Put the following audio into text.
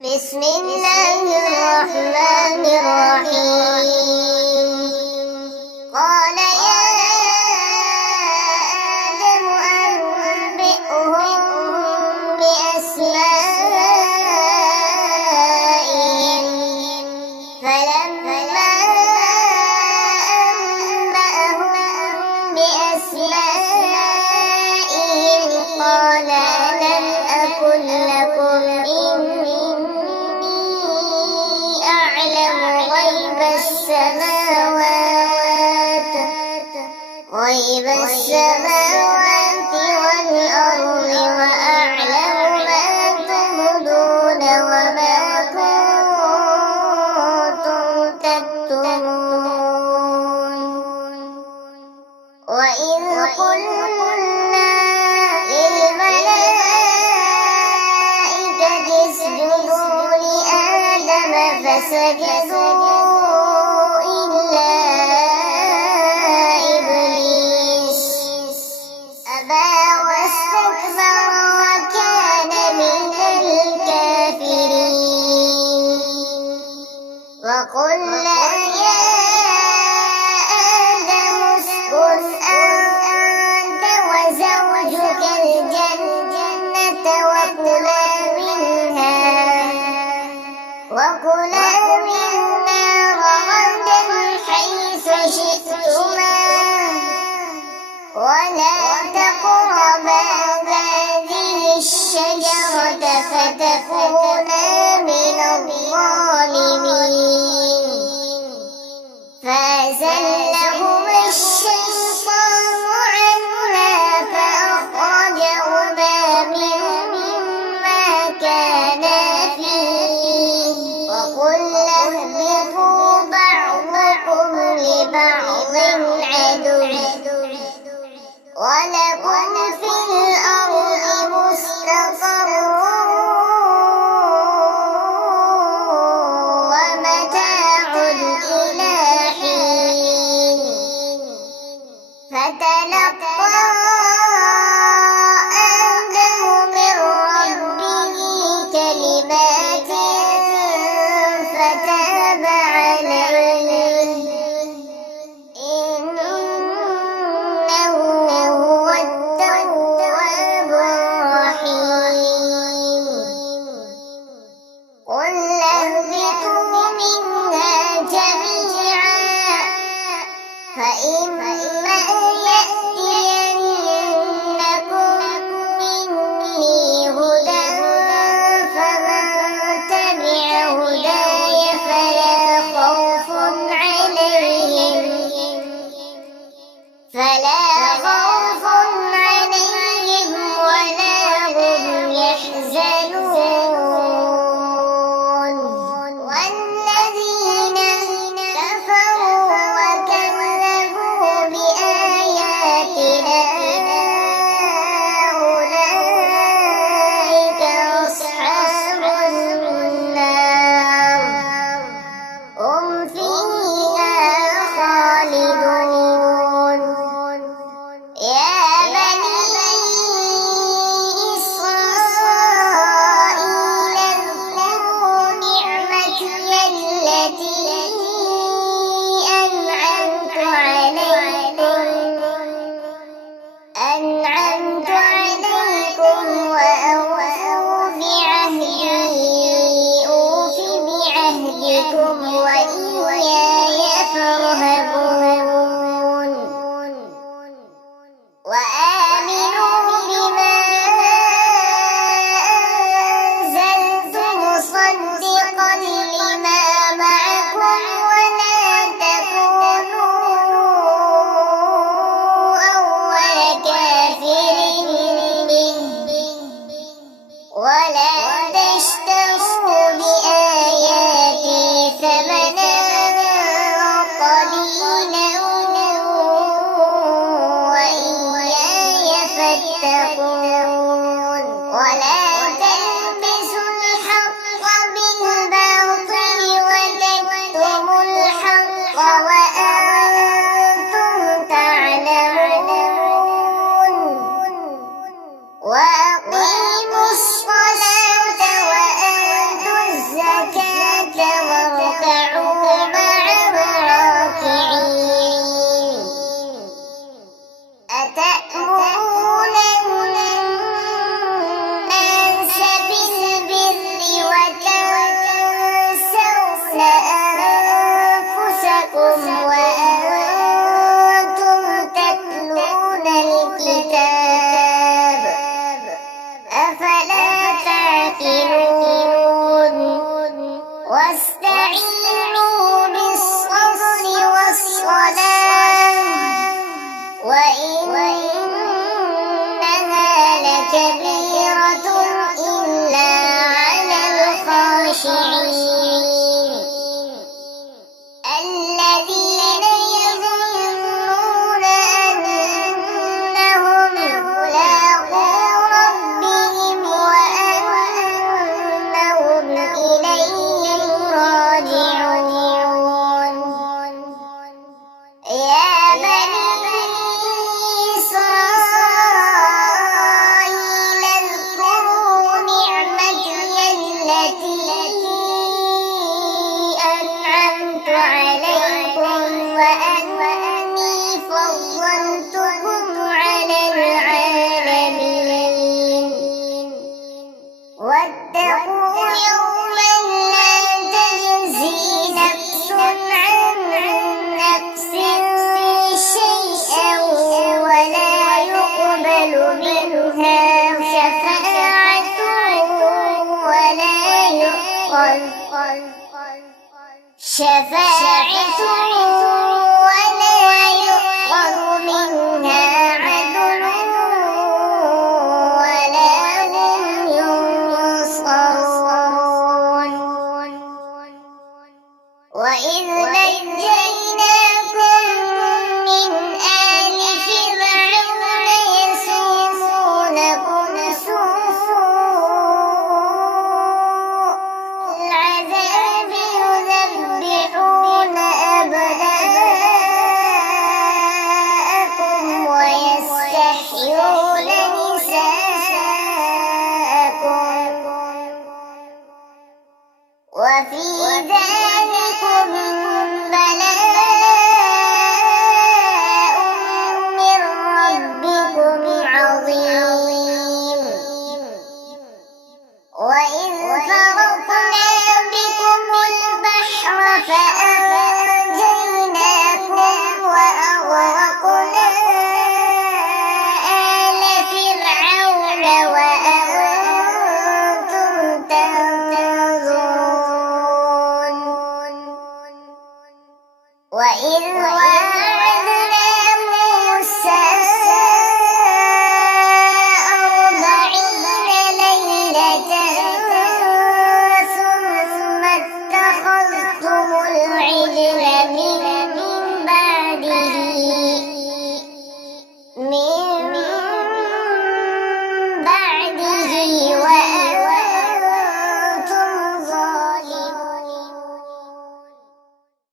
بسم الله الرحمن الرحيم. قال يا آدم أنبئهم بأسمائهم فلما أنبأهم بأسمائهم قال ألم أقل لكم إني أعلم غيب السماوات والأرض وأعلم ما تبدون وما كنتم تكتمون. وإذ قلنا للملائكة اسجدوا لآدم فسجدوا إلا إبليس أبى واستكبر وكان من الكافرين. وقلنا يا آدم اسكن أنت وزوجك الجنة وكلا منها رغدا حيث شئتما ولا تقربا هذه الشجرة فتكونا من الظالمين. فأزلهما الشيطان عنها فأخرجهما مما كانا فيه وقلنا اهبطوا بعضكم لبعض عدو ولكم في الأرض مستقر ومتاع إلى حين. فتلقى آدم من ربه كلمات فتاب عليه إنه هو التواب الرحيم. قلنا اهبطوا منها جميعا فإما يأتينكم مني هدى فمن تبع هداي فلا خوف عليهم ولا هم يحزنون. والذين كفروا وكذبوا بآياتنا أولئك أصحاب النار هم فيها خالدون. يا بني إسرائيل اذكروا نعمتي التي أنعمت عليكم وأوفوا بعهدي أوف بعهدكم وإياي فارهبون. وآمنوا بما أنزلت مصدقا لما معكم ولا تكونوا أول كافر به ولا تشتروا بآياتي ثمنا تاكلون واستعينوا بالصبر والصلاة وإنها لكبيرة إلا على الخاشعين الذين يظنون أنهم ملاقو ربهم وأنهم إليه راجعون يا بني إسرائيل اذكروا نعمتي التي أنعمت عليكم وأني فضلتكم على العالمين واتقوا يوما لا تجزي نفس عن نفس شيئا ولا يقبل منها شفاعة ولا يؤخذ منها عدل ولا هم ينصرون وإذ نجيناكم من آل فرعون يسومونكم سوء العذاب يذبحون أبناءكم ويستحيون نساءكم وفي ذلكم بلاء من ربكم عظيم وإذ فرقنا